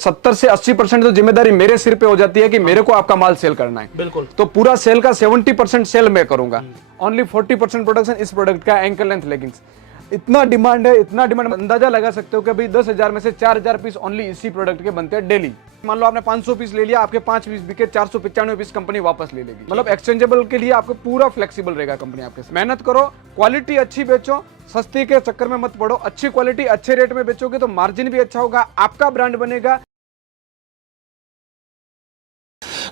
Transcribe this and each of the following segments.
70 से 80% तो जिम्मेदारी मेरे सिर पे हो जाती है कि मेरे को आपका माल सेल करना है। बिल्कुल। तो पूरा सेल का 70% सेल मैं करूंगा, ओनली 40% प्रोडक्शन इस प्रोडक्ट का, एंकल लेंथ लेगिंग्स। इतना डिमांड है, इतना डिमांड, अंदाजा लगा सकते हो कि अभी 10,000 में से 4,000 पीस ओनली इसी प्रोडक्ट के बनते हैं डेली। मान लो आपने 500 पीस ले लिया, आपके 5 पीस बिके, 495 पीस कंपनी वापस ले लेगी। मतलब एक्सचेंजेबल के लिए आपको पूरा फ्लेक्सिबल रहेगा कंपनी आपके साथ। मेहनत करो, क्वालिटी अच्छी बेचो, सस्ती के चक्कर में मत पड़ो, अच्छी क्वालिटी अच्छे रेट में बेचोगे तो मार्जिन भी अच्छा होगा, आपका ब्रांड बनेगा।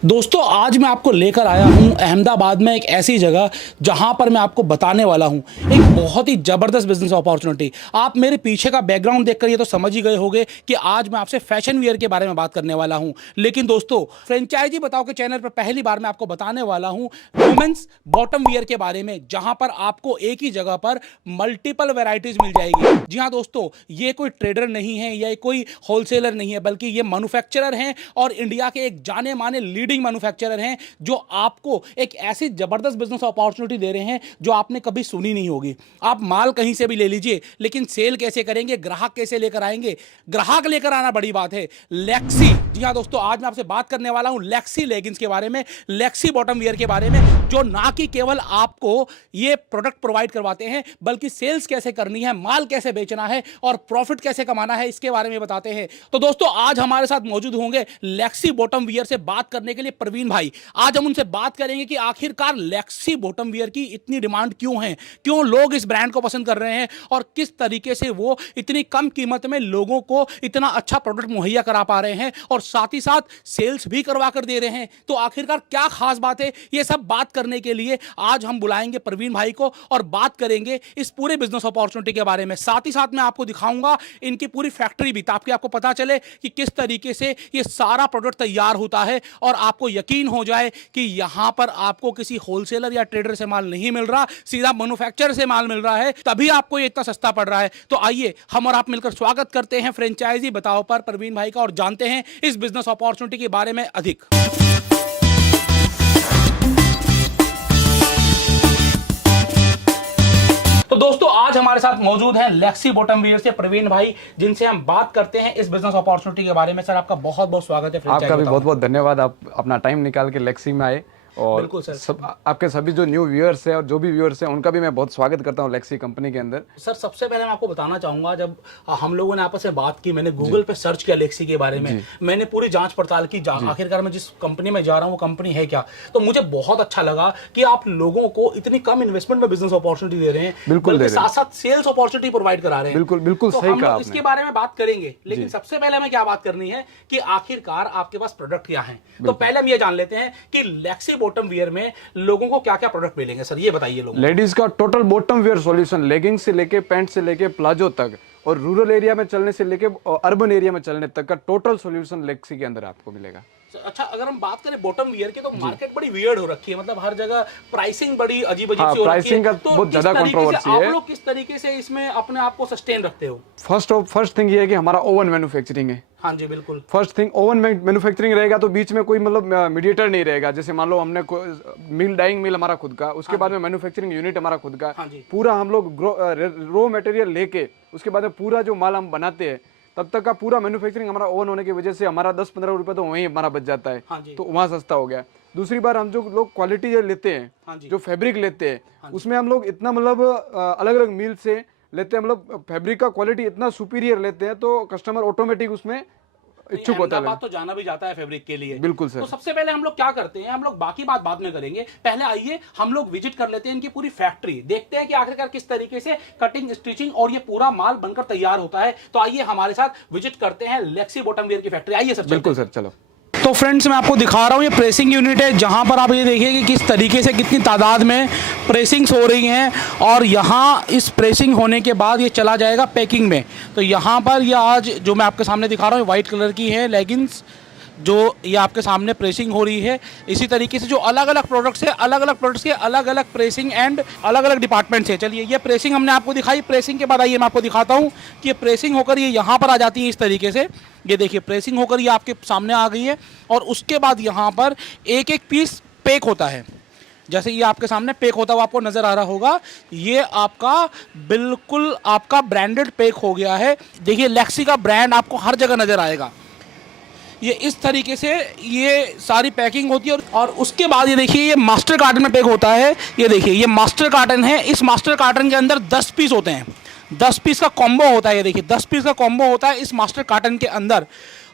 दोस्तों आज मैं आपको लेकर आया हूं अहमदाबाद में एक ऐसी जगह जहां पर मैं आपको बताने वाला हूं एक बहुत ही जबरदस्त बिजनेस अपॉर्चुनिटी। आप मेरे पीछे का बैकग्राउंड देखकर ये तो समझ ही गए होंगे कि आज मैं आपसे फैशन वियर के बारे में बात करने वाला हूं। लेकिन दोस्तों फ्रेंचाइजी बताओ के चैनल पर पहली बार मैं आपको बताने वाला हूं वुमेन्स बॉटम वियर के बारे में, जहां पर आपको एक ही जगह पर मल्टीपल वेराइटीज मिल जाएगी। जी हाँ दोस्तों, ये कोई ट्रेडर नहीं है या कोई होलसेलर नहीं है, बल्कि ये मैन्युफैक्चरर हैं और इंडिया के एक जाने माने लीडिंग मैन्युफैक्चरर हैं जो आपको एक ऐसी जबरदस्त बिजनेस अपॉर्चुनिटी दे रहे हैं जो आपने कभी सुनी नहीं होगी। आप माल कहीं से भी ले लीजिए, लेकिन सेल कैसे करेंगे, ग्राहक कैसे लेकर आएंगे, ग्राहक लेकर आना बड़ी बात है। लेक्सी, जी हां दोस्तों, आज मैं आपसे बात करने वाला हूं लेक्सी लेगिंग्स के बारे में, लेक्सी बॉटम वियर के बारे में, जो ना कि केवल आपको ये प्रोडक्ट प्रोवाइड करवाते हैं बल्कि सेल्स कैसे करनी है, माल कैसे बेचना है और प्रॉफिट कैसे कमाना है, इसके बारे में बताते हैं। तो दोस्तों आज हमारे साथ मौजूद होंगे लेक्सी बॉटम वियर से बात करने के लिए प्रवीण भाई। आज हम उनसे बात करेंगे कि आखिरकार लेक्सी बॉटम वियर की इतनी डिमांड क्यों है, क्यों लोग इस ब्रांड को पसंद कर रहे हैं और किस तरीके से वो इतनी कम कीमत में लोगों को इतना अच्छा प्रोडक्ट मुहैया करा पा रहे हैं और साथ ही साथ सेल्स भी करवा कर दे रहे हैं। तो आखिरकार क्या खास बात है, ये सब बात करने के लिए आज हम बुलाएंगे प्रवीण भाई को और बात करेंगे इस पूरे बिजनेस अपॉर्चुनिटी के बारे में। साथ ही साथ मैं आपको दिखाऊंगा इनकी पूरी फैक्ट्री भी, ताकि आपको पता चले कि किस तरीके से ये सारा प्रोडक्ट तैयार होता है और आपको यकीन हो जाए कि यहां पर आपको किसी होलसेलर या ट्रेडर से माल नहीं मिल रहा, सीधा मैन्युफैक्चरर से माल मिल रहा है, तभी आपको ये इतना सस्ता पड़ रहा है। तो आइए हम और आप मिलकर स्वागत करते हैं फ्रेंचाइजी बताओ पर प्रवीण भाई का और जानते हैं इस बिजनेस अपॉर्चुनिटी के बारे में अधिक। तो दोस्तों आज हमारे साथ मौजूद हैं लेक्सी बॉटम वियर से प्रवीण भाई, जिनसे हम बात करते हैं इस बिजनेस अपॉर्चुनिटी के बारे में। सर आपका बहुत बहुत स्वागत है। आपका भी बहुत बहुत धन्यवाद, आप अपना टाइम निकाल के लेक्सी में आए। और आपके सभी जो न्यू व्यूअर्स हैं और जो भी व्यूअर्स हैं उनका भी मैं बहुत स्वागत करता हूं लेक्सी कंपनी के अंदर। सर सबसे पहले मैं आपको बताना चाहूंगा, जब हम लोगों ने आपस में बात की, मैंने गूगल पे सर्च किया लेक्सी के बारे में, मैंने पूरी जांच पड़ताल की, आखिरकार मैं जिस कंपनी में जा रहा हूँ वो कंपनी है क्या। तो मुझे बहुत अच्छा लगा कि आप लोगों को इतनी कम इन्वेस्टमेंट में बिजनेस अपॉर्चुनिटी दे रहे हैं, बिल्कुल साथ साथ सेल्स अपॉर्चुनिटी प्रोवाइड करा रहे हैं। बिल्कुल बिल्कुल सही कहा आपने। इसके बारे में बात करेंगे, लेकिन सबसे पहले हमें क्या बात करनी है कि आखिरकार आपके पास प्रोडक्ट क्या है। तो पहले हम ये जान लेते हैं कि लेक्सी बॉटम वियर में लोगों को क्या क्या प्रोडक्ट मिलेंगे। सर ये बताइए लोगों। लेडीज का total bottom wear solution, legging से लेके पैंट से लेके प्लाजो तक, और रूरल एरिया में चलने से लेके अर्बन एरिया में चलने तक का टोटल सॉल्यूशन लेक्सी के अंदर आपको मिलेगा। अच्छा, अगर हम बात करें बॉटम वियर की, तो मार्केट बड़ी वियर्ड हो रखी है, मतलब हर जगह प्राइसिंग बड़ी अजीब अजीब सी हो रखी है। तो बहुत ज्यादा कंट्रोवर्सी है। आप लोग किस तरीके से इसमें अपने आप को सस्टेन रखते हो? फर्स्ट थिंग ये है कि हमारा ओवन मैन्युफैक्चरिंग है। हाँ जी बिल्कुल। फर्स्ट थिंग ओवन मैन्युफैक्चरिंग रहेगा तो बीच में कोई मतलब मीडिएटर नहीं रहेगा। जैसे मान लो हमने मिल, डाइंग मिल हमारा खुद का, उसके बाद में मैन्युफैक्चरिंग यूनिट हमारा खुद का, पूरा हम लोग रॉ मटेरियल लेके उसके बाद में पूरा जो माल हम बनाते हैं तब तक का पूरा मैन्युफैक्चरिंग हमारा ओवन होने की वजह से हमारा 10-15 रुपए तो वहीं हमारा बच जाता है। तो वहाँ सस्ता हो गया। दूसरी बार हम जो लोग क्वालिटी लेते हैं, जो फैब्रिक लेते हैं, उसमें हम लोग इतना मतलब अलग अलग मिल से लेते हैं, मतलब फैब्रिक का क्वालिटी इतना सुपीरियर लेते हैं तो कस्टमर ऑटोमेटिक उसमें इच्छुक होता है। तो जाना भी जाता है फैब्रिक के लिए। बिल्कुल सर। तो सबसे पहले हम लोग क्या करते हैं, हम लोग बाकी बात बाद में करेंगे, पहले आइए हम लोग विजिट कर लेते हैं इनकी पूरी फैक्ट्री, देखते हैं कि आखिरकार किस तरीके से कटिंग, स्टिचिंग और ये पूरा माल बनकर तैयार होता है। तो आइए हमारे साथ विजिट करते हैं लेक्सी बॉटम वियर की फैक्ट्री। आइए सर। बिल्कुल सर, चलो। तो फ्रेंड्स मैं आपको दिखा रहा हूँ, ये प्रेसिंग यूनिट है, जहाँ पर आप ये देखिए कि किस तरीके से कितनी तादाद में प्रेसिंग्स हो रही हैं और यहाँ इस प्रेसिंग होने के बाद ये चला जाएगा पैकिंग में। तो यहाँ पर ये आज जो मैं आपके सामने दिखा रहा हूँ वाइट कलर की है लेगिंग्स, जो ये आपके सामने प्रेसिंग हो रही है। इसी तरीके से जो अलग अलग प्रोडक्ट्स है, अलग अलग प्रोडक्ट्स के अलग अलग प्रेसिंग एंड अलग अलग डिपार्टमेंट्स है। चलिए ये प्रेसिंग हमने आपको दिखाई, प्रेसिंग के बाद आइए मैं आपको दिखाता हूँ कि ये प्रेसिंग होकर ये यहाँ पर आ जाती है इस तरीके से। ये देखिए प्रेसिंग होकर ये आपके सामने आ गई है और उसके बाद यहाँ पर एक एक पीस पैक होता है। जैसे ये आपके सामने पैक होता हुआ आपको नजर आ रहा होगा, ये आपका बिल्कुल आपका ब्रांडेड पैक हो गया है। देखिए लेक्सी का ब्रांड आपको हर जगह नजर आएगा। ये इस तरीके से ये सारी पैकिंग होती है और उसके बाद ये देखिए ये मास्टर कार्टन में पैक होता है। ये देखिए ये मास्टर कार्टन है, इस मास्टर कार्टन के अंदर 10 पीस होते हैं, 10 पीस का कॉम्बो होता है। ये देखिए 10 पीस का कॉम्बो होता है इस मास्टर कार्टन के अंदर,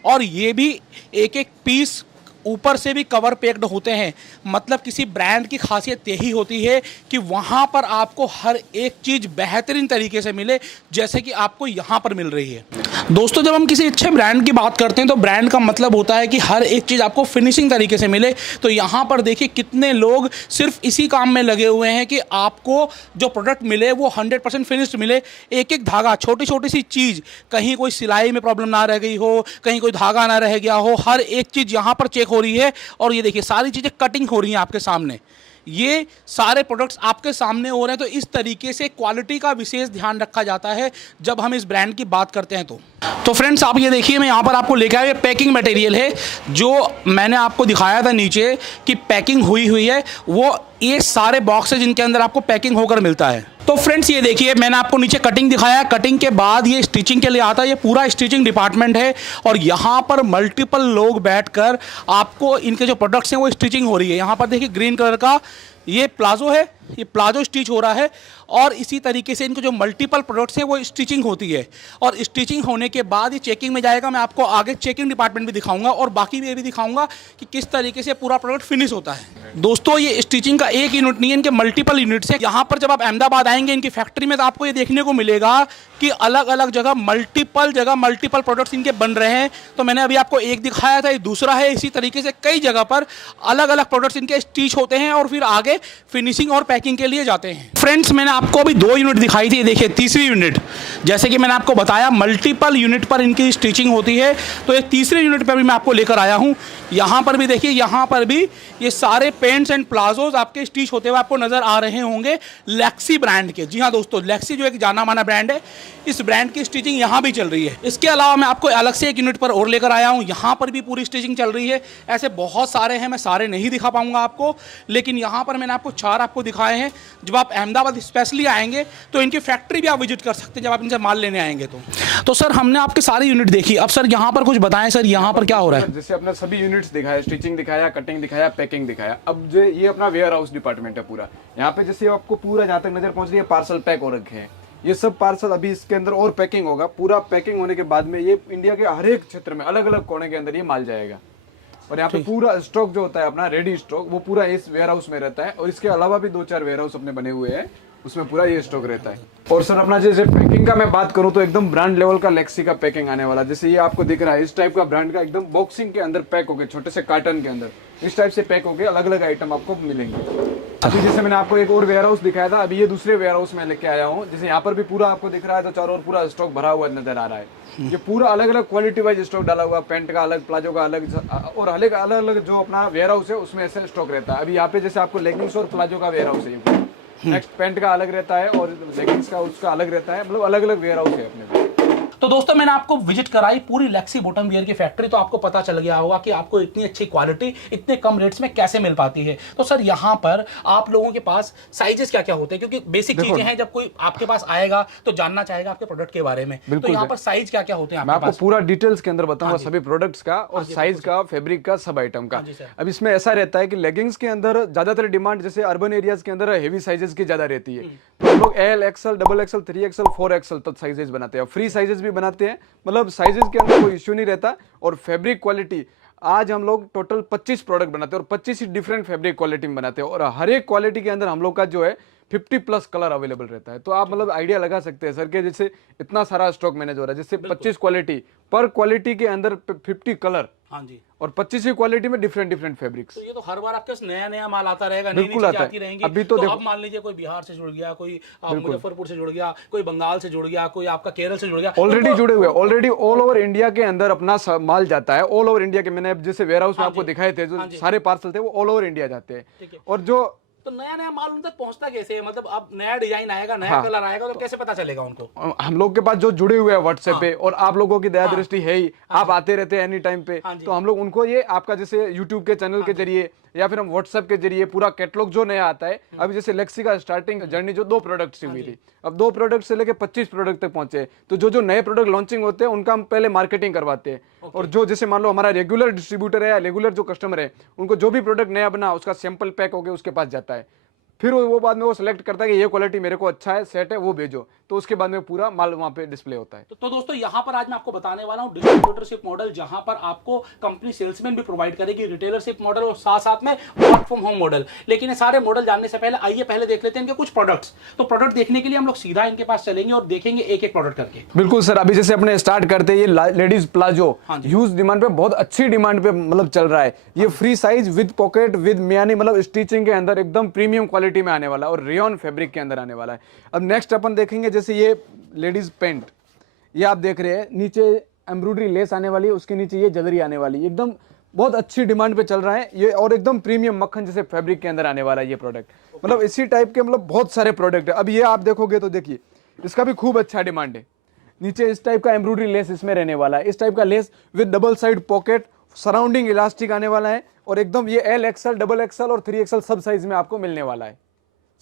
और ये भी एक एक पीस ऊपर से भी कवर पैक्ड होते हैं। मतलब किसी ब्रांड की खासियत यही होती है कि वहाँ पर आपको हर एक चीज़ बेहतरीन तरीके से मिले, जैसे कि आपको यहाँ पर मिल रही है। दोस्तों जब हम किसी अच्छे ब्रांड की बात करते हैं तो ब्रांड का मतलब होता है कि हर एक चीज़ आपको फिनिशिंग तरीके से मिले। तो यहाँ पर देखिए कितने लोग सिर्फ इसी काम में लगे हुए हैं कि आपको जो प्रोडक्ट मिले वो 100% फिनिश्ड मिले। एक एक धागा, छोटी छोटी सी चीज़, कहीं कोई सिलाई में प्रॉब्लम ना रह गई हो, कहीं कोई धागा ना रह गया हो, हर एक चीज़ यहाँ पर चेक हो रही है। और ये देखिए सारी चीज़ें कटिंग हो रही हैं आपके सामने, ये सारे प्रोडक्ट्स आपके सामने हो रहे हैं। तो इस तरीके से क्वालिटी का विशेष ध्यान रखा जाता है जब हम इस ब्रांड की बात करते हैं। तो फ्रेंड्स आप ये देखिए मैं यहाँ पर आपको लेकर आया, पैकिंग मटेरियल है जो मैंने आपको दिखाया था नीचे कि पैकिंग हुई है, वो ये सारे बॉक्स है जिनके अंदर आपको पैकिंग होकर मिलता है। तो फ्रेंड्स ये देखिए मैंने आपको नीचे कटिंग दिखाया, कटिंग के बाद ये स्टिचिंग के लिए आता है। ये पूरा स्टिचिंग डिपार्टमेंट है और यहाँ पर मल्टीपल लोग बैठकर आपको इनके जो प्रोडक्ट्स हैं वो स्टिचिंग हो रही है। यहाँ पर देखिए ग्रीन कलर का ये प्लाजो है, ये प्लाजो स्टिच हो रहा है और इसी तरीके से इनको जो मल्टीपल प्रोडक्ट्स हैं वो स्टिचिंग होती है। और स्टिचिंग होने के बाद ये चेकिंग में जाएगा। मैं आपको आगे चेकिंग डिपार्टमेंट भी दिखाऊंगा और बाकी भी ये भी दिखाऊंगा कि किस तरीके से पूरा प्रोडक्ट फिनिश होता है। दोस्तों ये स्टिचिंग का एक यूनिट नहीं है, इनके मल्टीपल यूनिट्स हैं। यहाँ पर जब आप अहमदाबाद आएंगे इनकी फैक्ट्री में तो आपको ये देखने को मिलेगा कि अलग अलग जगह मल्टीपल प्रोडक्ट्स इनके बन रहे हैं। तो मैंने अभी आपको एक दिखाया था, ये दूसरा है। इसी तरीके से कई जगह पर अलग अलग प्रोडक्ट्स इनके स्टिच होते हैं और फिर आगे फिनिशिंग और पैकिंग के लिए जाते हैं। फ्रेंड्स मैंने आपको अभी 2 यूनिट दिखाई थी, देखिए तीसरी यूनिट, जैसे कि मैंने आपको बताया मल्टीपल यूनिट पर इनकी स्टिचिंग होती है। तो एक तीसरे यूनिट पर भी मैं आपको लेकर आया हूँ। यहाँ पर भी देखिए, यहाँ पर भी ये सारे पेंट्स एंड प्लाजोज आपके स्टिच होते हुए आपको नजर आ रहे होंगे लेक्सी ब्रांड के। जी हाँ दोस्तों, लेक्सी जो एक जाना माना ब्रांड है, इस ब्रांड की स्टिचिंग यहाँ भी चल रही है। इसके अलावा मैं आपको अलग से एक यूनिट पर और लेकर आया हूँ, यहाँ पर भी पूरी स्टिचिंग चल रही है। ऐसे बहुत सारे हैं, मैं सारे नहीं दिखा पाऊंगा आपको, लेकिन यहाँ पर मैंने आपको 4 आपको दिखाए हैं। जब आप अहमदाबाद स्पेशली आएंगे तो इनकी फैक्ट्री भी आप विजिट कर सकते हैं जब आप इनसे माल लेने आएंगे। तो सर हमने आपके सारी यूनिट देखी, अब सर यहाँ पर कुछ बताएं सर, यहाँ पर क्या हो रहा है? जैसे अपने सभी यूनिट्स दिखाया, स्टिचिंग दिखाया, कटिंग दिखाया, पैकिंग दिखाया। अब जो ये अपना वेयर हाउस डिपार्टमेंट है पूरा, यहाँ पे जैसे आपको पूरा जहाँ तक नजर पहुंच रही है पार्सल पैक हो रखे हैं। ये सब पार्सल अभी इसके अंदर और पैकिंग होगा। पूरा पैकिंग होने के बाद में ये इंडिया के हर एक क्षेत्र में अलग अलग कोने के अंदर ये माल जाएगा। और यहाँ पे पूरा स्टॉक जो होता है अपना रेडी स्टॉक, वो पूरा इस वेयर हाउस में रहता है। और इसके अलावा भी 2-4 वेयर हाउस अपने बने हुए हैं, उसमें पूरा ये स्टॉक रहता है। और सर अपना जैसे पैकिंग का मैं बात करूं तो एकदम ब्रांड लेवल का लेक्सी का पैकिंग आने वाला। जैसे ये आपको दिख रहा है इस टाइप का ब्रांड का, एकदम बॉक्सिंग के अंदर पैक होके, छोटे से कार्टन के अंदर इस टाइप से पैक होके अलग अलग आइटम आपको मिलेंगे। अभी जैसे मैंने आपको एक और वेयर हाउस दिखाया था, अभी ये दूसरे वेयर हाउस में लेके आया हूँ। जैसे यहाँ पर भी पूरा आपको दिख रहा है, तो चारों ओर पूरा स्टॉक भरा हुआ नजर आ रहा है। ये पूरा अलग अलग क्वालिटी वाइज स्टॉक डाला हुआ, पैंट का अलग, प्लाजो का अलग, और अलग अलग जो अपना वेयर हाउस है उसमें ऐसे स्टॉक रहता है। अभी यहाँ पे जैसे आपको लेगिंग्स और प्लाजो का वेयर हाउस है, नेक्स्ट पैंट का अलग रहता है और लेगिंग्स का उसका अलग रहता है। मतलब अलग अलग वेयर हाउस है अपने पे। तो दोस्तों मैंने आपको विजिट कराई पूरी लेक्सी बॉटम वियर की फैक्ट्री, तो आपको पता चल गया होगा कि आपको इतनी अच्छी क्वालिटी इतने कम रेट्स में कैसे मिल पाती है। तो सर यहाँ पर आप लोगों के पास साइजेस क्या क्या होते हैं, क्योंकि बेसिक चीजें हैं, जब कोई आपके पास आएगा तो जानना चाहेगा आपके प्रोडक्ट के बारे में। तो यहाँ पर साइज क्या क्या होते हैं मैं आपको पूरा डिटेल्स के अंदर बताऊंगा सभी प्रोडक्ट्स का और साइज का, फैब्रिक का, सब आइटम का। अब इसमें ऐसा रहता है कि लेगिंग्स के अंदर ज्यादातर डिमांड जैसे अर्बन एरियाज के अंदर हेवी साइजेस की ज्यादा रहती है। तो हम लोग L, XL, double XL, 3XL, 4XL तक साइजेस बनाते हैं। फ्री साइजेस भी बनाते हैं, मतलब साइजेस के अंदर कोई इश्यू नहीं रहता। और फैब्रिक क्वालिटी, आज हम लोग टोटल 25 प्रोडक्ट बनाते हैं और 25 ही डिफरेंट फैब्रिक क्वालिटी में बनाते हैं। और हर एक क्वालिटी के अंदर हम लोग का जो है 50+ कलर अवेलेबल रहता है। तो आप मतलब आइडिया लगा सकते हैं सर के जैसे इतना सारा स्टॉक मैनेज हो रहा है, जैसे 25 क्वालिटी, पर क्वालिटी के अंदर 50 कलर। हाँ जी। और 25 क्वालिटी में डिफरेंट फैब्रिक्स। तो ये तो हर बार आपके पास नया माल आता रहेगा, बिल्कुल आता आती रहेंगी। अभी तो अब मान लीजिए कोई बिहार से जुड़ गया, कोई मुजफ्फरपुर से जुड़ गया, कोई बंगाल से जुड़ गया, कोई आपका केरल से जुड़ गया, ऑलरेडी जुड़े हुए, ऑलरेडी ऑल ओवर इंडिया के अंदर अपना माल जाता है। ऑल ओवर इंडिया के मैंने जैसे वेयर हाउस में आपको दिखाए थे, जो सारे पार्सल थे वो ऑल ओवर इंडिया जाते हैं। और जो तो नया माल उन तक पहुंचता कैसे है? मतलब अब नया डिजाइन आएगा, नया कलर आएगा, तो कैसे पता चलेगा उनको? हम लोग के पास जो जुड़े हुए हैं व्हाट्सएप पे, और आप लोगों की दया दृष्टि है ही, आप आते रहते हैं एनी टाइम पे, तो हम लोग उनको ये आपका जैसे यूट्यूब के चैनल के जरिए या फिर हम व्हाट्सएप के जरिए पूरा कैटलॉग जो नया आता है। अभी जैसे लेक्सी का स्टार्टिंग जर्नी जो 2 प्रोडक्ट से हुई थी, अब 2 प्रोडक्ट से लेके 25 प्रोडक्ट तक पहुंचे। तो जो नए प्रोडक्ट लॉन्चिंग होते हैं उनका हम पहले मार्केटिंग करवाते हैं, और जो जैसे मान लो हमारा रेगुलर डिस्ट्रीब्यूटर है या रेगुलर जो कस्टमर है, उनको जो भी प्रोडक्ट नया बना उसका सैंपल पैक होकर उसके पास जाता है, फिर वो बाद में वो सिलेक्ट करता है कि ये क्वालिटी मेरे को अच्छा है, सेट है, वो भेजो, तो उसके बाद में पूरा माल वहाँ पे डिस्प्ले होता है। तो दोस्तों यहाँ पर आज मैं आपको बताने वाला हूँ डिस्ट्रीब्यूटरशिप मॉडल, जहां पर आपको कंपनी सेल्समैन भी प्रोवाइड करेगी, रिटेलरशिप मॉडल और साथ साथ में वर्क फ्रॉम होम मॉडल। लेकिन ये सारे मॉडल जानने से पहले आइए पहले देख लेते हैं इनके कुछ प्रोडक्ट्स। तो प्रोडक्ट देखने के लिए हम लोग सीधा इनके पास चलेंगे और देखेंगे एक एक प्रोडक्ट करके। बिल्कुल सर, अभी जैसे अपने स्टार्ट करते हैं, ये लेडीज प्लाजो ह्यूज डिमांड पे, बहुत अच्छी डिमांड पे मतलब चल रहा है। ये free size with pocket with Miani, मतलब स्टिचिंग के अंदर एकदम प्रीमियम क्वालिटी में आने वाला है और रेयन फैब्रिक के अंदर आने वाला है। अब नेक्स्ट अपन देखेंगे जैसे ये लेडीज पेंट, ये आप देख रहे हैं, नीचे एम्ब्रॉयडरी लेस आने वाली है, उसके नीचे ये जलरी आने वाली है, एकदम बहुत अच्छी डिमांड पे चल रहा है ये, और एकदम प्रीमियम मक्खन जैसे फैब्रिक के अंदर आने वाला है ये प्रोडक्ट। मतलब इसी टाइप के मतलब बहुत सारे प्रोडक्ट है। अब ये आप देखोगे तो देखिए इसका भी खूब अच्छा डिमांड है। नीचे इस टाइप का एम्ब्रॉयडरी लेस इसमें रहने वाला है, इस टाइप का less with double side pocket, surrounding elastic आने वाला है, और एकदम ये एल एक्सएल, डबल एक्सएल और 3XL सब साइज में आपको मिलने वाला है,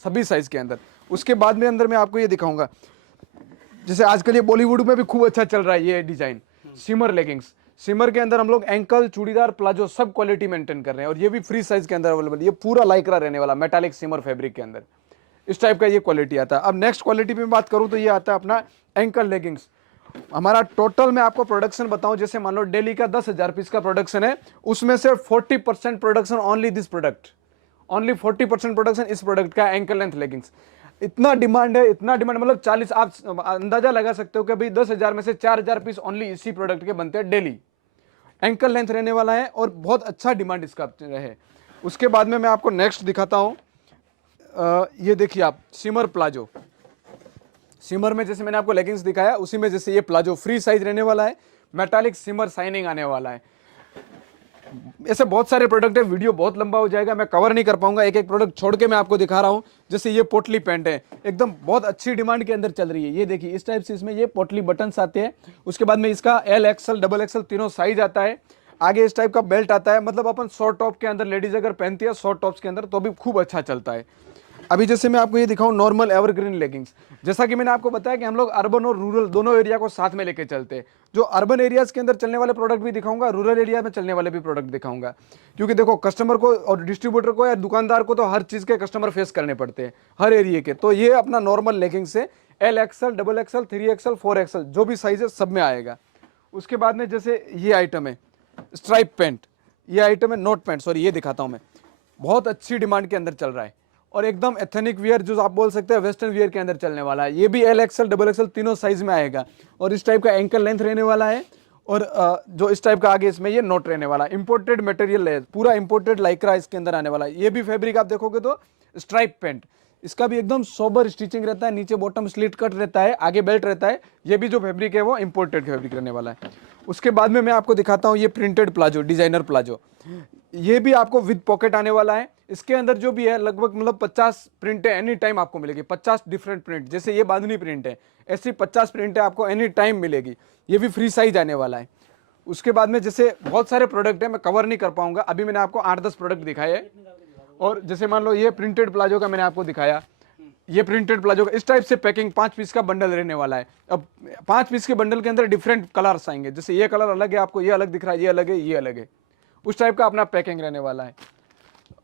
सभी साइज के अंदर। उसके बाद में अंदर मैं आपको ये दिखाऊंगा, जैसे आजकल ये बॉलीवुड में भी खूब अच्छा चल रहा है ये डिजाइन, सिमर लेगिंग्स। सिमर के अंदर हम लोग एंकल, चूड़ीदार, प्लाजो सब क्वालिटी मेंटेन कर रहे हैं, और ये भी फ्री साइज के अंदर अवेलेबल। ये पूरा लाइक्रा रहने वाला, मेटालिक सिमर फैब्रिक के अंदर इस टाइप का ये क्वालिटी आता है। अब नेक्स्ट क्वालिटी पे बात करूं तो ये आता है अपना एंकल लेगिंग्स। हमारा टोटल मैं आपको प्रोडक्शन बताऊं, जैसे मान लो डेली का 10,000 पीस का प्रोडक्शन है, उसमें से 40% production only this product, only 40% production इस प्रोडक्ट का, एंकल लेंथ लेगिंग्स। इतना डिमांड है, इतना डिमांड, मतलब 40, आप अंदाजा लगा सकते हो कि भाई 10,000 में से 4,000 पीस ओनली इसी प्रोडक्ट के बनते हैं डेली। एंकल लेंथ रहने वाला है और बहुत अच्छा डिमांड इसका है। उसके बाद में मैं आपको नेक्स्ट दिखाता हूँ, ये देखिए आप सिमर प्लाजो। सिमर में जैसे मैंने आपको लेगिंग्स दिखाया, उसी में जैसे ये प्लाजो फ्री साइज रहने वाला है, मेटालिक सिमर शाइनिंग आने वाला है। ऐसे बहुत सारे प्रोडक्ट है, वीडियो बहुत लंबा हो जाएगा, मैं कवर नहीं कर पाऊंगा, एक एक प्रोडक्ट छोड़ के मैं आपको दिखा रहा हूं। जैसे ये पोटली पैंट है, एकदम बहुत अच्छी डिमांड के अंदर चल रही है। ये देखिए इस टाइप से इसमें ये पोटली बटन्स आते हैं, उसके बाद में इसका एल एक्सएल, डबल एक्सएल तीनों साइज आता है। आगे इस टाइप का बेल्ट आता है, मतलब अपन शॉर्ट टॉप के अंदर लेडीज अगर पहनती है शॉर्ट टॉप्स के अंदर तो भी खूब अच्छा चलता है। अभी जैसे मैं आपको ये दिखाऊं नॉर्मल एवरग्रीन लेगिंग्स, जैसा कि मैंने आपको बताया कि हम लोग अर्बन और रूरल दोनों एरिया को साथ में लेके चलते हैं। जो अर्बन एरियाज के अंदर चलने वाले प्रोडक्ट भी दिखाऊंगा, रूरल एरिया में चलने वाले भी प्रोडक्ट दिखाऊंगा, क्योंकि देखो कस्टमर को और डिस्ट्रीब्यूटर को या दुकानदार को तो हर चीज के कस्टमर फेस करने पड़ते हैं हर एरिया के। तो ये अपना नॉर्मल लेगिंग्स से L XL, double XL, 3XL, 4XL जो भी साइज है सब में आएगा। उसके बाद में जैसे ये आइटम है स्ट्राइप पैंट, ये आइटम है नोट पैंट, सॉरी ये दिखाता हूँ मैं, बहुत अच्छी डिमांड के अंदर चल रहा है और एकदम एथेनिक वियर जो आप बोल सकते हैं वेस्टर्न वियर के अंदर चलने वाला है। ये भी एल एक्सएल, डबल एक्सएल तीनों साइज में आएगा और इस टाइप का एंकल लेंथ रहने वाला है, और जो इस टाइप का आगे इसमें ये नोट रहने वाला है। इंपोर्टेड मटेरियल है, पूरा इंपोर्टेड लाइक्रा इसके अंदर आने वाला है। ये भी फैब्रिक आप देखोगे तो स्ट्राइप पैंट, इसका भी एकदम सोबर स्टिचिंग रहता है, नीचे बॉटम स्लिट कट रहता है, आगे बेल्ट रहता है। ये भी जो फैब्रिक है वो इंपोर्टेड फैब्रिक रहने वाला है। उसके बाद में मैं आपको दिखाता हूँ ये प्रिंटेड प्लाजो, डिजाइनर प्लाजो, ये भी आपको विद पॉकेट आने वाला है। इसके अंदर जो भी है लगभग मतलब 50 प्रिंट है, एनी टाइम आपको मिलेगी, 50 डिफरेंट प्रिंट। जैसे ये बांधनी प्रिंट है, ऐसी 50 प्रिंट है आपको एनी टाइम मिलेगी। ये भी फ्री साइज आने वाला है। उसके बाद में जैसे बहुत सारे प्रोडक्ट है, मैं कवर नहीं कर पाऊंगा, अभी मैंने आपको 8-10 प्रोडक्ट दिखाए हैं। और जैसे मान लो ये प्रिंटेड प्लाजो का मैंने आपको दिखाया, ये प्रिंटेड प्लाजो का इस टाइप से पैकिंग 5 पीस का बंडल रहने वाला है। अब 5 पीस के बंडल के अंदर डिफरेंट कलर्स आएंगे, जैसे ये कलर अलग है, आपको ये अलग दिख रहा है, ये अलग है, ये अलग है, उस टाइप का अपना पैकिंग रहने वाला है।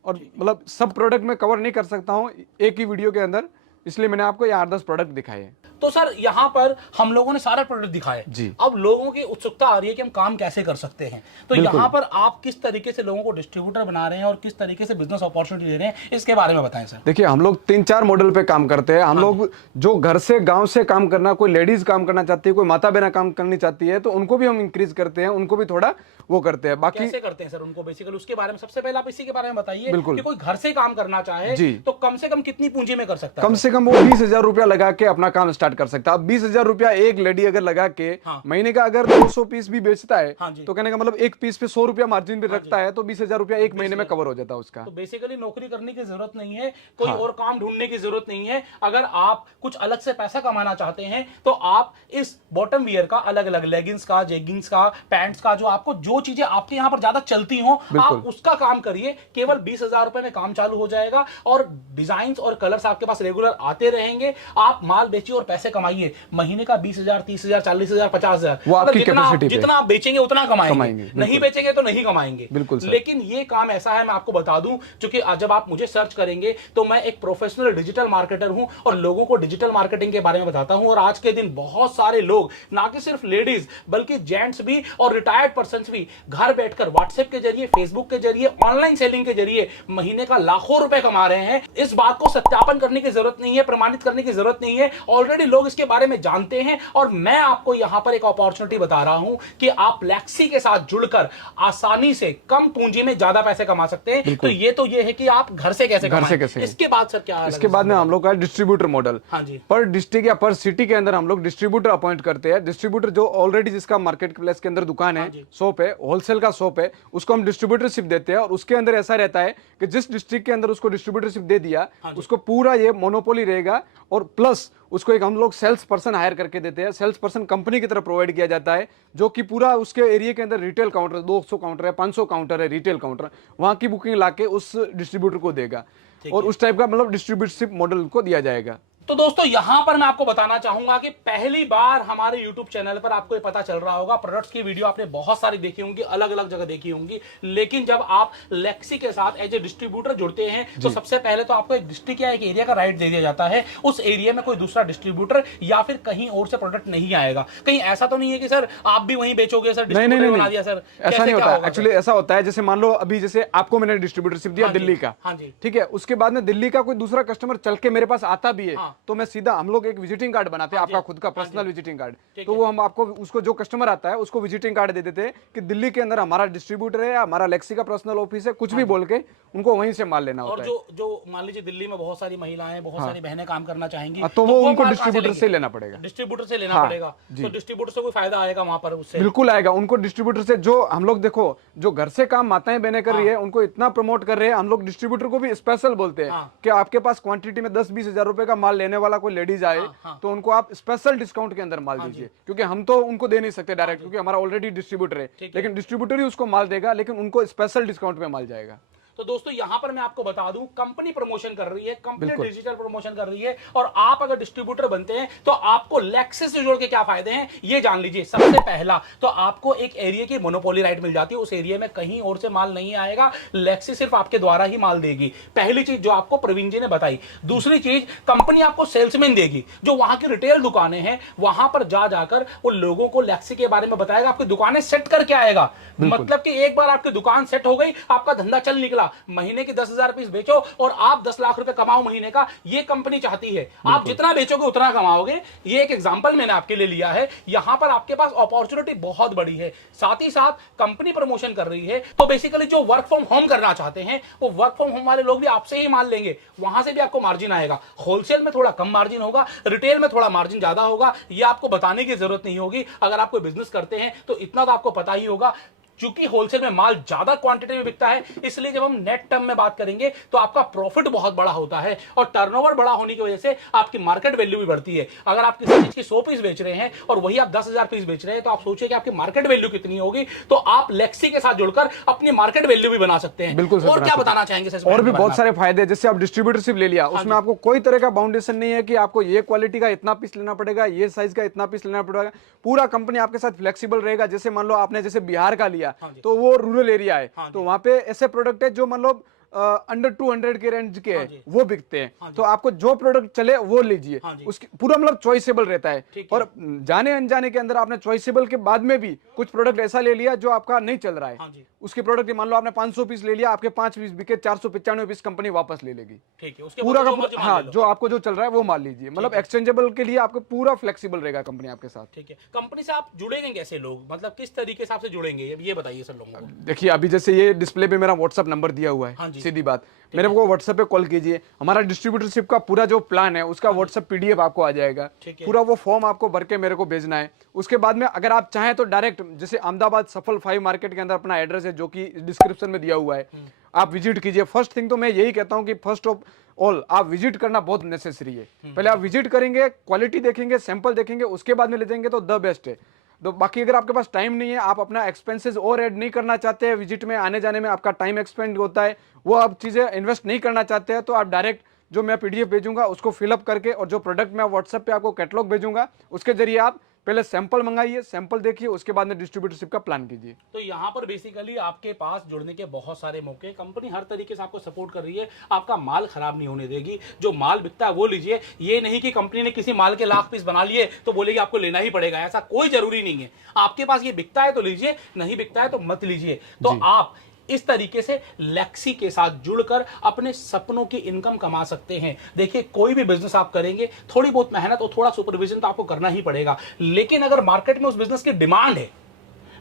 और मतलब सब प्रोडक्ट मैं कवर नहीं कर सकता हूँ एक ही वीडियो के अंदर, इसलिए मैंने आपको ये 8-10 प्रोडक्ट दिखाए हैं। तो सर यहाँ पर हम लोगों ने सारे प्रोडक्ट दिखाए जी। अब लोगों की उत्सुकता आ रही है कि हम काम कैसे कर सकते हैं, तो यहाँ पर आप किस तरीके से लोगों को डिस्ट्रीब्यूटर बना रहे हैं और किस तरीके से बिजनेस अपॉर्चुनिटी दे रहे हैं, इसके बारे में बताएं सर। देखिए हम लोग 3-4 मॉडल पे काम करते हैं। हम लोग जो घर से गांव से काम करना, कोई लेडीज काम करना चाहती है, कोई माता बहना काम करनी चाहती है, तो उनको भी हम इंक्रीज करते हैं, उनको भी थोड़ा वो करते हैं। बाकी कैसे करते हैं सर उनको बेसिकली, उसके बारे में सबसे पहले आप इसी के बारे में बताइए कि कोई घर से काम करना चाहे तो कम से कम कितनी पूंजी में कर सकता है? कम से कम वो 20,000 रुपया लगा के अपना काम स्टार्ट कर सकता है। अब 20,000 रुपया एक लेडी अगर लगा के महीने का अगर 200 पीस भी बेचता है तो कहने का मतलब एक पीस पे 100 रुपया मार्जिन भी रखता है, तो 20,000 रुपया एक महीने में कवर हो जाता है उसका। तो बेसिकली नौकरी करने की जरूरत नहीं है, कोई और काम ढूंढने की जरूरत नहीं है। अगर आप कुछ अलग से पैसा कमाना चाहते हैं तो आप इस बॉटम वियर का, अलग अलग लेगिंग्स का, जेगिंग्स का, पैंट्स का, जो आपको जो चीजें आपके यहाँ पर ज्यादा चलती हो आप उसका काम करिए। केवल 20,000 रुपए में काम चालू हो जाएगा और डिजाइन और कलर्स आपके पास रेगुलर आते रहेंगे। आप माल बेचिए और पैसे पैसे कमाइए, महीने का 20,000, 30,000, 40,000, 50,000, वो आपकी कैपेसिटी पे। जितना आप बेचेंगे उतना कमाएंगे, बिल्कुल। नहीं बेचेंगे तो नहीं कमाएंगे। बिल्कुल सर। लेकिन ये काम ऐसा है, मैं आपको बता दूं, क्योंकि जब आप मुझे सर्च करेंगे तो मैं एक प्रोफेशनल डिजिटल मार्केटर हूं और लोगों को डिजिटल मार्केटिंग के बारे में बताता हूं। और आज के दिन बहुत सारे लोग, ना कि सिर्फ लेडीज बल्कि जेंट्स भी और रिटायर्ड पर्सन भी, घर बैठकर व्हाट्सएप के जरिए, फेसबुक के जरिए, ऑनलाइन सेलिंग के जरिए महीने का लाखों रुपए कमा रहे हैं। इस बात को सत्यापन करने की जरूरत नहीं है, प्रमाणित करने की जरूरत नहीं है, ऑलरेडी लोग इसके बारे में जानते हैं। और मैं आपको यहां पर एक अपॉर्चुनिटी बता रहा हूं कि आप लेक्सी के साथ जुड़कर आसानी से कम पूंजी में ज्यादा पैसे कमा सकते हैं। तो ये है कि आप घर से कैसे कमाएं। इसके बाद सर क्या है? इसके बाद में हम लोग का डिस्ट्रीब्यूटर मॉडल। हाँ जी। पर डिस्ट्रिक्ट या पर सिटी के अंदर हम लोग डिस्ट्रीब्यूटर अपॉइंट करते हैं। डिस्ट्रीब्यूटर जो ऑलरेडी जिसका मार्केट प्लेस के अंदर दुकान है, शॉप है, होलसेल का शॉप है, उसको हम डिस्ट्रीब्यूटरशिप देते हैं। और उसके अंदर ऐसा रहता है कि जिस डिस्ट्रिक्ट के अंदर उसको डिस्ट्रीब्यूटरशिप दे दिया, उसको पूरा ये मोनोपोली रहेगा। और प्लस उसको एक हम लोग सेल्स पर्सन हायर करके देते हैं। सेल्स पर्सन कंपनी की तरफ प्रोवाइड किया जाता है, जो कि पूरा उसके एरिया के अंदर रिटेल काउंटर, 200 काउंटर है, 500 काउंटर है, रिटेल काउंटर, वहां की बुकिंग लाके उस डिस्ट्रीब्यूटर को देगा। और उस टाइप का मतलब डिस्ट्रीब्यूटरशिप मॉडल को दिया जाएगा। तो दोस्तों यहां पर मैं आपको बताना चाहूंगा कि पहली बार हमारे YouTube चैनल पर आपको ये पता चल रहा होगा, प्रोडक्ट्स की वीडियो आपने बहुत सारी देखी होंगी, अलग अलग जगह देखी होंगी, लेकिन जब आप लेक्सी के साथ एज ए डिस्ट्रीब्यूटर जुड़ते हैं तो सबसे पहले तो आपको एक डिस्ट्रिक्ट या एक एरिया का राइट दे दिया जाता है। उस एरिया में कोई दूसरा डिस्ट्रीब्यूटर या फिर कहीं और से प्रोडक्ट नहीं आएगा। कहीं ऐसा तो नहीं है कि सर आप भी वहीं बेचोगे, सर डिस्ट्रीब्यूटर बना दिया सर, ऐसा नहीं होता। एक्चुअली ऐसा होता है, जैसे मान लो अभी जैसे आपको मैंने डिस्ट्रीब्यूटरशिप दिया दिल्ली का, ठीक है, उसके बाद में दिल्ली का कोई दूसरा कस्टमर चल के मेरे पास आता भी है, तो मैं सीधा, हम लोग एक विजिटिंग कार्ड बनाते हैं, आपका खुद का पर्सनल विजिटिंग कार्ड, तो वो हम आपको, उसको जो कस्टमर आता है उसको विजिटिंग कार्ड दे देते हैं कि दिल्ली के अंदर हमारा डिस्ट्रीब्यूटर है, हमारा लेक्सी का पर्सनल ऑफिस है, कुछ भी बोल के उनको वहीं से माल लेना होता है। और जो मान लीजिए दिल्ली में बहुत सारी महिलाएं, बहुत सारी बहनें काम करना चाहेंगी, तो वो उनको डिस्ट्रीब्यूटर से लेना पड़ेगा। डिस्ट्रीब्यूटर से लेना पड़ेगा। तो डिस्ट्रीब्यूटर से कोई फायदा आएगा वहां पर? उससे बिल्कुल आएगा उनको। डिस्ट्रीब्यूटर से जो हम लोग, देखो, जो घर से काम माताएं बहनें कर रही है उनको इतना प्रमोट कर रहे हैं हम लोग, डिस्ट्रीब्यूटर को भी स्पेशल बोलते हैं कि आपके पास क्वांटिटी में 10-20 हजार रुपए का माल लेने वाला कोई लेडीज आए तो उनको आप स्पेशल डिस्काउंट के अंदर माल दीजिए, क्योंकि हम तो उनको दे नहीं सकते डायरेक्ट, क्योंकि हमारा ऑलरेडी डिस्ट्रीब्यूटर है, लेकिन डिस्ट्रीब्यूटर ही उसको माल देगा, लेकिन उनको स्पेशल डिस्काउंट में माल जाएगा। तो दोस्तों यहां पर मैं आपको बता दूं, कंपनी प्रमोशन कर रही है, कंपनी डिजिटल प्रमोशन कर रही है, और आप अगर डिस्ट्रीब्यूटर बनते हैं तो आपको लेक्सी से जोड़ के क्या फायदे हैं ये जान लीजिए। सबसे पहला तो आपको एक एरिया की मोनोपोली राइट मिल जाती है, उस एरिया में कहीं और से माल नहीं आएगा, लेक्सी सिर्फ आपके द्वारा ही माल देगी। पहली चीज जो आपको प्रवीण जी ने बताई। दूसरी चीज, कंपनी आपको सेल्समैन देगी, जो वहां की रिटेल दुकानें हैं वहां पर जा जाकर वो लोगों को लेक्सी के बारे में बताएगा, आपकी दुकानें सेट करके आएगा। मतलब कि एक बार आपकी दुकान सेट हो गई, आपका धंधा चल निकला, महीने के 10,000 पीस बेचो और आप 10 लाख रुपए कमाओ महीने का, ये कंपनी चाहती है। आप जितना बेचोगे उतना कमाओगे। ये एक एग्जांपल मैंने आपके लिए लिया है। यहां पर आपके पास अपॉर्चुनिटी बहुत बड़ी है। साथ ही साथ कंपनी प्रमोशन कर रही है, तो बेसिकली जो वर्क फ्रॉम होम करना चाहते हैं वो वर्क फ्रॉम होम वाले लोग भी आपसे ही माल लेंगे, वहां से भी आपको मार्जिन आएगा। होलसेल में थोड़ा कम मार्जिन होगा, रिटेल में थोड़ा मार्जिन ज्यादा होगा, ये आपको बताने की जरूरत नहीं होगी। अगर आप कोई बिजनेस करते हैं तो इतना तो आपको पता ही होगा, क्योंकि होलसेल में माल ज्यादा क्वांटिटी में बिकता है, इसलिए जब हम नेट टर्म में बात करेंगे तो आपका प्रॉफिट बहुत बड़ा होता है, और टर्नओवर बड़ा होने की वजह से आपकी मार्केट वैल्यू भी बढ़ती है। अगर आप किसी चीज की 100 पीस बेच रहे हैं और वही आप 10,000 पीस बेच रहे हैं, तो आप सोचिए कि आपकी मार्केट वैल्यू कितनी होगी। तो आप लेक्सी के साथ जुड़कर अपनी मार्केट वैल्यू भी बना सकते हैं। बिल्कुल। और क्या बताना चाहेंगे सर? और भी बहुत सारे फायदे, जैसे आप डिस्ट्रीब्यूटरशिप ले लिया, उसमें आपको कोई तरह का बाउंडेशन नहीं है कि आपको ये क्वालिटी का इतना पीस लेना पड़ेगा, ये साइज का इतना पीस लेना पड़ेगा। पूरा कंपनी आपके साथ फ्लेक्सिबल रहेगा। जैसे मान लो आपने जैसे बिहार का लिया, तो वो रूरल एरिया है, तो वहां पे ऐसे प्रोडक्ट है जो मतलब अंडर 200 के रेंज के हैं, वो बिकते हैं। तो आपको जो प्रोडक्ट चले वो लीजिए, उसकी पूरा मतलब चॉइसेबल रहता है। और जाने अनजाने के अंदर आपने चॉइसेबल के बाद में भी कुछ प्रोडक्ट ऐसा ले लिया जो आपका नहीं चल रहा है, उसके प्रोडक्ट मान लो आपने 500 पीस ले लिया, आपके 5 पीस बिके, 495 पीस कंपनी वापस ले लेगी। पूरा का हाँ, जो आपको जो चल रहा है वो मान लीजिए। मतलब एक्सचेंजेबल के लिए आपको पूरा फ्लेक्सिबल रहेगा कंपनी आपके साथ। ठीक है। कंपनी से आप जुड़ेंगे कैसे लोग, मतलब किस तरीके से आपसे जुड़ेंगे, ये बताइए सर लोगों को। देखिए अभी जैसे ये डिस्प्ले पे मेरा व्हाट्सएप नंबर दिया हुआ है, सीधी बात, मेरे को व्हाट्सएप पे कॉल कीजिए। हमारा डिस्ट्रीब्यूटरशिप का पूरा जो प्लान है उसका व्हाट्सएप पीडीएफ आपको आ जाएगा, पूरा वो फॉर्म आपको भर के मेरे को भेजना है। उसके बाद में अगर आप चाहें तो डायरेक्ट, जैसे अहमदाबाद सफल 5 मार्केट के अंदर अपना एड्रेस है जो कि डिस्क्रिप्शन में दिया हुआ है, आप विजिट कीजिए। फर्स्ट थिंग तो मैं यही कहता हूं कि फर्स्ट ऑफ ऑल आप विजिट करना बहुत नेसेसरी है। पहले आप विजिट करेंगे, क्वालिटी देखेंगे, सैंपल देखेंगे, उसके बाद में ले जाएंगे तो द बेस्ट है। तो बाकी अगर आपके पास टाइम नहीं है, आप अपना एक्सपेंसेस और ऐड नहीं करना चाहते हैं, विजिट में आने जाने में आपका टाइम एक्सपेंड होता है, वो आप चीज़ें इन्वेस्ट नहीं करना चाहते हैं, तो आप डायरेक्ट जो मैं पीडीएफ भेजूंगा उसको फिलअप करके, और जो प्रोडक्ट मैं व्हाट्सएप पे आपको कैटलॉग भेजूंगा उसके जरिए आप पहले सैंपल मंगाइए, सैंपल देखिए, उसके बाद में डिस्ट्रीब्यूटरशिप का प्लान कीजिए। तो यहाँ पर बेसिकली आपके पास जुड़ने के बहुत सारे मौके, कंपनी हर तरीके से आपको सपोर्ट कर रही है, आपका माल खराब नहीं होने देगी, जो माल बिकता है वो लीजिए। ये नहीं कि कंपनी ने किसी माल के लाख पीस बना लिए तो बोलेगी आपको लेना ही पड़ेगा, ऐसा कोई जरूरी नहीं है। आपके पास ये बिकता है तो लीजिए, नहीं बिकता है तो मत लीजिए। तो आप इस तरीके से लेक्सी के साथ जुड़कर अपने सपनों की इनकम कमा सकते हैं। देखिए, कोई भी बिजनेस आप करेंगे, थोड़ी बहुत मेहनत और थोड़ा सुपरविजन तो आपको करना ही पड़ेगा, लेकिन अगर मार्केट में उस बिजनेस की डिमांड है,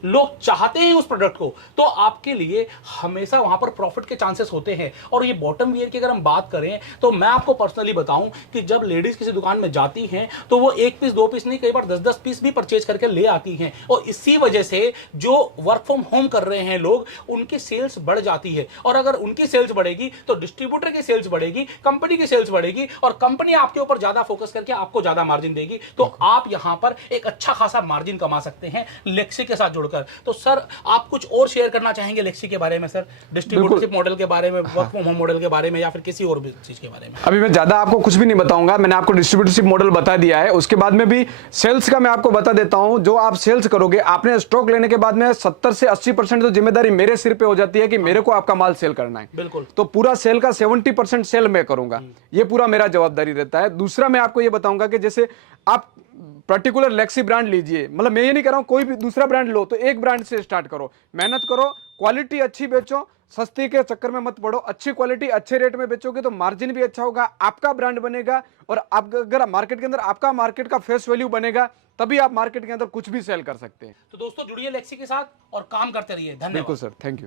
लोग चाहते हैं उस प्रोडक्ट को, तो आपके लिए हमेशा वहां पर प्रॉफिट के चांसेस होते हैं। और ये बॉटम वियर की अगर हम बात करें तो मैं आपको पर्सनली बताऊं कि जब लेडीज किसी दुकान में जाती हैं तो वो 1 पीस 2 पीस नहीं, कई बार 10-10 पीस भी परचेज करके ले आती हैं। और इसी वजह से जो वर्क फ्रॉम होम कर रहे हैं लोग, उनकी सेल्स बढ़ जाती है। और अगर उनकी सेल्स बढ़ेगी तो डिस्ट्रीब्यूटर की सेल्स बढ़ेगी, कंपनी की सेल्स बढ़ेगी, और कंपनी आपके ऊपर ज्यादा फोकस करके आपको ज्यादा मार्जिन देगी। तो आप यहां पर एक अच्छा खासा मार्जिन कमा सकते हैं लेक्सी के साथ जुड़कर। तो सर, आप कुछ और शेयर करना चाहेंगे लेक्सी के बारे में सर, डिस्ट्रीब्यूटरशिप मॉडल के बारे में, वर्क फ्रॉम होम मॉडल के बारे में, या फिर किसी और भी चीज के बारे में? अभी मैं ज्यादा आपको कुछ भी नहीं बताऊंगा, मैंने आपको डिस्ट्रीब्यूटरशिप मॉडल बता दिया है। उसके बाद में भी सेल्स का मैं आपको बता देता हूं। जो आप सेल्स करोगे, आपने स्टॉक लेने के बाद में 70 से 80% तो जिम्मेदारी मेरे सिर पे हो जाती है कि मेरे को आपका माल सेल करना है। बिल्कुल। तो पूरा सेल का 70% सेल मैं करूंगा, ये पूरा मेरा जवाबदारी रहता है। दूसरा मैं आपको ये बताऊंगा कि जैसे आप पर्टिकुलर लेक्सी ब्रांड लीजिए, मतलब मैं ये नहीं कह रहा हूं कोई भी दूसरा ब्रांड लो, तो एक ब्रांड से स्टार्ट करो, मेहनत करो, क्वालिटी अच्छी बेचो, सस्ती के चक्कर में मत पड़ो। अच्छी क्वालिटी अच्छे रेट में बेचोगे तो मार्जिन भी अच्छा होगा, आपका ब्रांड बनेगा, और आप अगर मार्केट के अंदर आपका मार्केट का फेस वैल्यू बनेगा, तभी आप मार्केट के अंदर कुछ भी सेल कर सकते हैं। तो दोस्तों, जुड़िए लेक्सी के साथ और काम करते रहिए। धन्यवाद। बिल्कुल सर, थैंक यू।